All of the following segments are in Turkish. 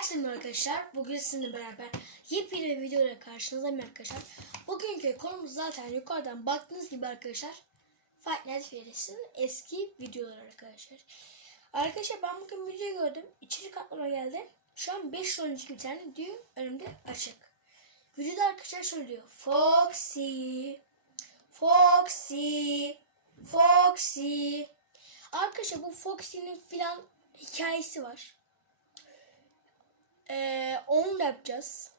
Herkese arkadaşlar. Bugün sizinle beraber yepyeni bir videoyla karşınızdayım arkadaşlar. Bugünkü konumuz zaten yukarıdan baktığınız gibi arkadaşlar. Fight Night Freddy's'in eski videoları arkadaşlar. Arkadaşlar ben bugün video gördüm. İçerik aklıma geldi. Şu an 5 yıl önceki bir tane video önümde açık. Videoda arkadaşlar şöyle diyor. Foxy, Foxy, Foxy. Arkadaşlar bu Foxy'nin filan hikayesi var. Ee, onu da yapacağız.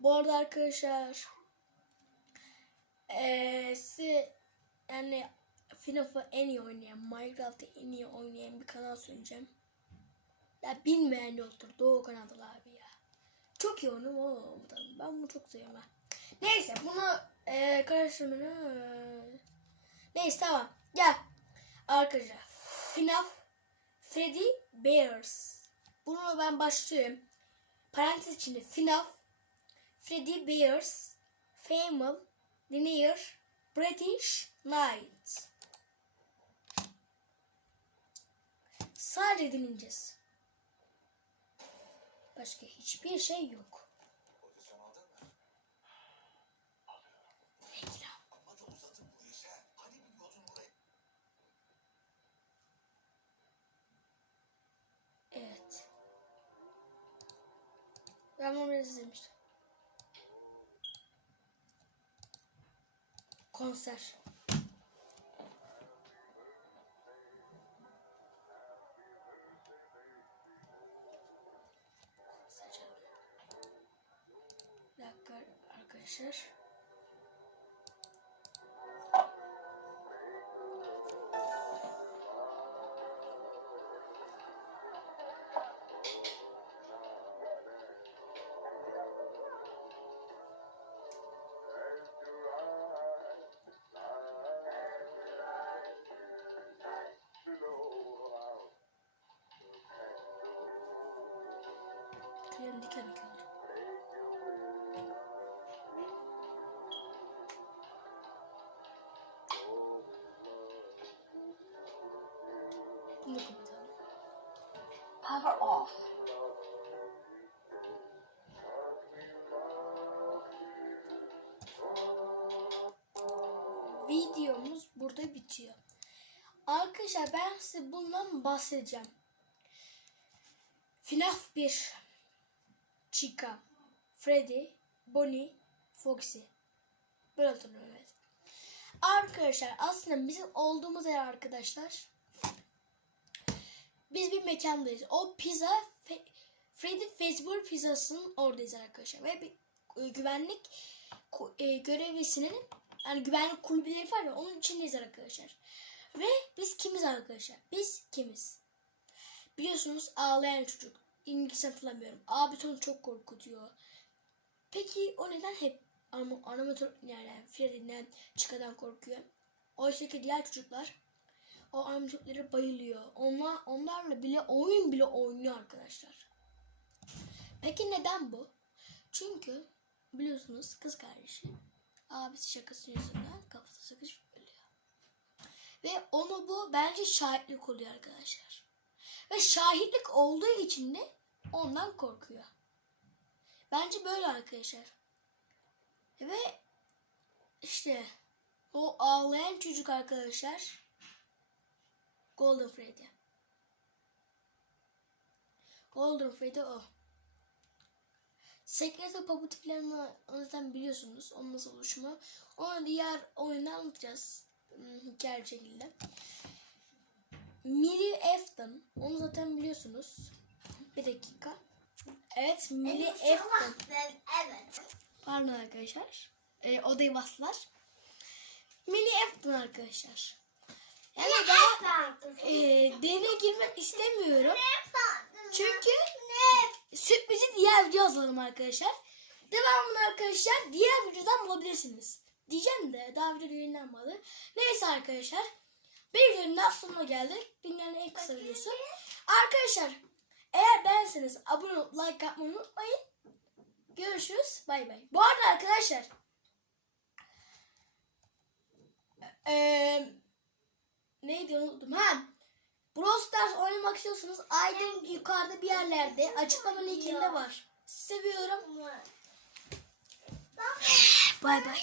Bu arada arkadaşlar ee, yani FNAF'ı en iyi oynayan, Minecraft'ı en iyi oynayan bir kanal söyleyeceğim. Ya bilmeyen yoktur. Doğu Kanadalı abi ya. Çok iyi oynuyor oğlum. Ben bunu çok seviyorum. Neyse bunu ee, karıştırmını Neyse tamam. Gel. Arkadaşlar. FNAF Freddy Bears. Bunu ben başlıyorum. Parantez içinde FNAF Freddy Bears Family Linear British Night. Sadece dinleyeceğiz. Başka hiçbir şey yok. Ben bunu biraz izlemiştim. Konser. Bir dakika arkadaşlar. Tüylerim diken diken oldu. Bunu kapatalım. Power off. Videomuz burada bitiyor. Arkadaşlar ben size bundan bahsedeceğim. FNAF 1 Chica Freddy Bonnie Foxy Böyle hatırlıyorum evet. Arkadaşlar aslında bizim olduğumuz yer arkadaşlar biz bir mekandayız. O pizza Fe- Freddy Fazbear pizzasının oradayız arkadaşlar. Ve bir e, güvenlik e, görevlisinin yani güvenlik kulübeleri var ya onun içindeyiz arkadaşlar. Ve biz kimiz arkadaşlar? Biz kimiz? Biliyorsunuz ağlayan çocuk. İngilizce hatırlamıyorum. Abi onu çok korkutuyor. Peki o neden hep animatör yani Freddy'den çıkadan korkuyor? Oysa ki diğer çocuklar o animatörlere bayılıyor. Onlar, onlarla bile oyun bile oynuyor arkadaşlar. Peki neden bu? Çünkü biliyorsunuz kız kardeşi abisi şakası yüzünden kafası sıkışıp ölüyor. Ve onu bu bence şahitlik oluyor arkadaşlar. Ve şahitlik olduğu için de ondan korkuyor. Bence böyle arkadaşlar. Ve işte o ağlayan çocuk arkadaşlar Golden Freddy. Golden Freddy o. Secret Puppet o zaten biliyorsunuz onun nasıl oluşumu. Onu diğer oyunda anlatacağız. Hmm, Hikaye bir şekilde. Millie Afton. Onu zaten biliyorsunuz. Bir dakika. Evet Millie Afton. Evet. Pardon arkadaşlar. Ee, odayı bastılar. Millie Afton arkadaşlar. Yani daha e, derine girmek istemiyorum. Çünkü sürprizi diğer video hazırladım arkadaşlar. Devamını arkadaşlar diğer videodan bulabilirsiniz. Diyeceğim de daha video yayınlanmadı. Neyse arkadaşlar. Bir videonun daha sonuna geldik. Dünyanın en kısa videosu. Arkadaşlar eğer beğenseniz abone olup like yapmayı unutmayın. Görüşürüz. Bay bay. Bu arada arkadaşlar. Eee neydi unuttum. Ha. Brawl Stars oynamak istiyorsanız Aydın yukarıda bir yerlerde açıklama linkinde var. Seviyorum. Bay bay.